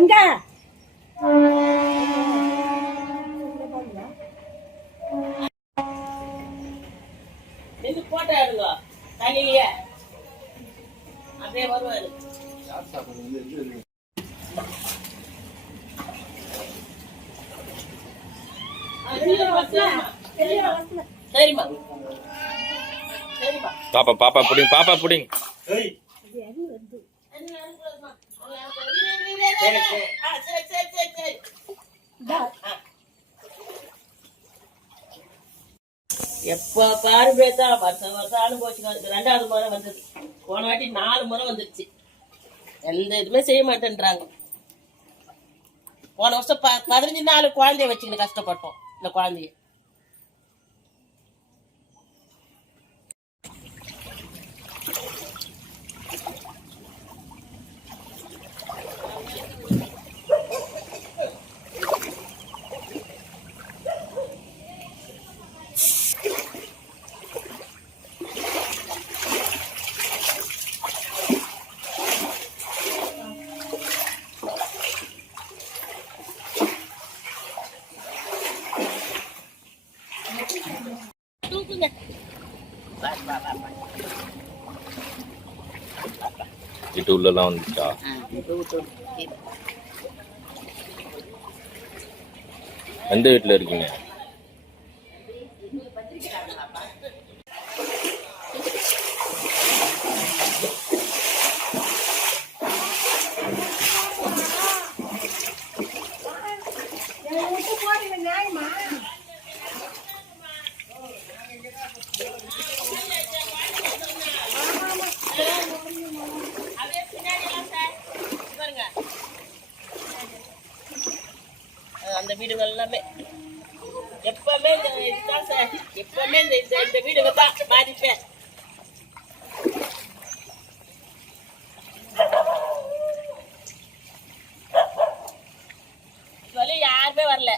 ரங்கா நின்று போட்டோ எடுங்க. தண்ணியிலேயே அப்படியே வருவாரு. சரிம்மா, பாப்பா பாப்பா புடிங்க பாப்பா புடிங்க. சரி சரி சரி சரி எப்போ பாரு பேத்தா வருஷம் வருஷம் அனுபவிச்சுக்கோ ரெண்டாவது முறை வந்தது. போன வாட்டி நாலு முறை வந்துருச்சு. எந்த இதுவுமே செய்ய மாட்டேன்றாங்க. போன வருஷம் ப பதினஞ்சு நாள் குழந்தைய வச்சுக்கிட்டு கஷ்டப்பட்டோம் இந்த குழந்தைய. வா, உள்ளலாம் வந்துச்சா? எந்த வீட்டுல இருக்கீங்க அப்படியே பின்னாடி எல்லாம் சார் பாருங்க அஹ் அந்த வீடுகள் எல்லாமே. எப்பவுமே இந்த இதுதான் சார். எப்பவுமே இந்த இந்த- வீடுகள் வீடுங்க தான் பாதிப்பேன் சொல்லி யாருமே வரல.